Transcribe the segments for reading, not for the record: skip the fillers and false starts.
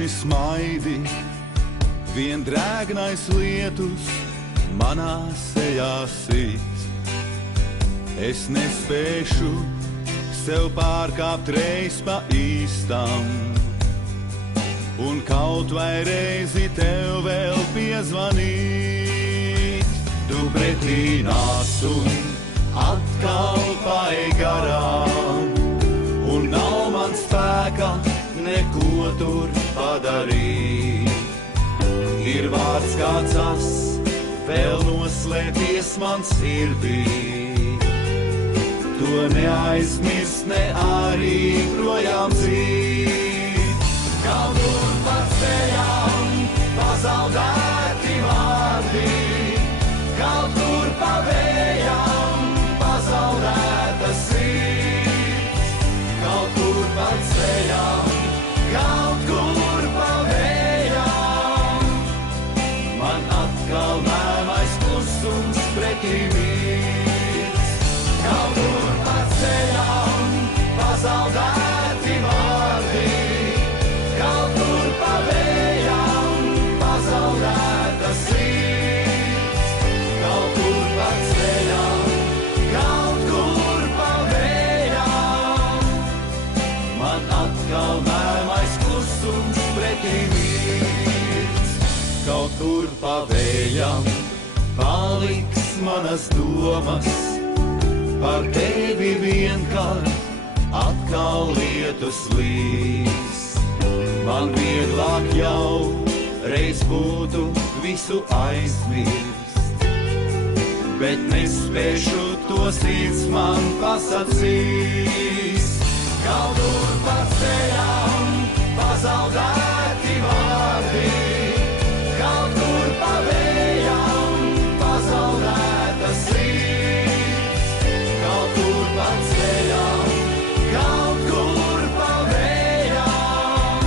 gaiši smaidi, vien drēgnais lietus manā sejā sit. Es nespēšu sev pārkāpt reiz pa īstam, un kaut vai reizi tev vēl piezvanīt. Tu pretī nāc un atkal paej garām, un nav man spēka neko tur padarīt. Ir vārds kāds as, vēl noslēpies man sirdī. To neaizmirst, ne arī projām dzīt. Kaut kur pa ceļām pazaudēti vārdi, kaut kur pa vējām pazaudēta sirds. Kaut kur pa ceļām, kaut kur pa vējām, man atkal mēmais klusums pretī mirds. Kaut kur pa ceļām pazaudēti vārdi, kaut kur pa vējām pazaudēta sirds. Kaut kur pa ceļām, kaut kur pa vējām, man atkal mēmais klusums pretī mirds. Kaut kur pa vējām paliks manas domas, par tevi vienkārt atkal lietus līs. Man vieglāk jau reiz būtu visu aizmirst, bet nespēšu to sirds man pasacīs. Kaut kur pa ceļām pazaudēti vārdi, kaut kur pa vējām pazaudēta sirds. Kaut kur pa ceļām, kaut kur pa vējām,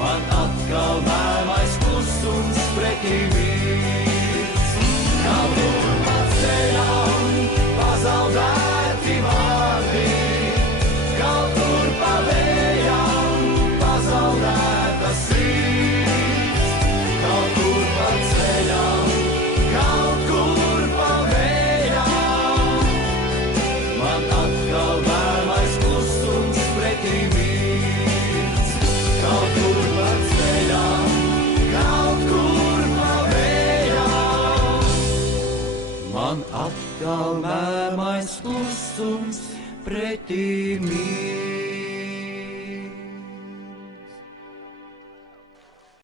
man atkal mēmais klusums pretī mirds. Kaut kur pa ceļām pazaudēti vārdi, kaut kur pa vējām pazaudēta sirds. Kaut kur pa ceļām, kaut kur pa vējām, man atkal mēmais klusums pretī mirds. Kaut kur pa ceļām, kaut kur pa vējām, man atkal mēmais klusums pretī mirds.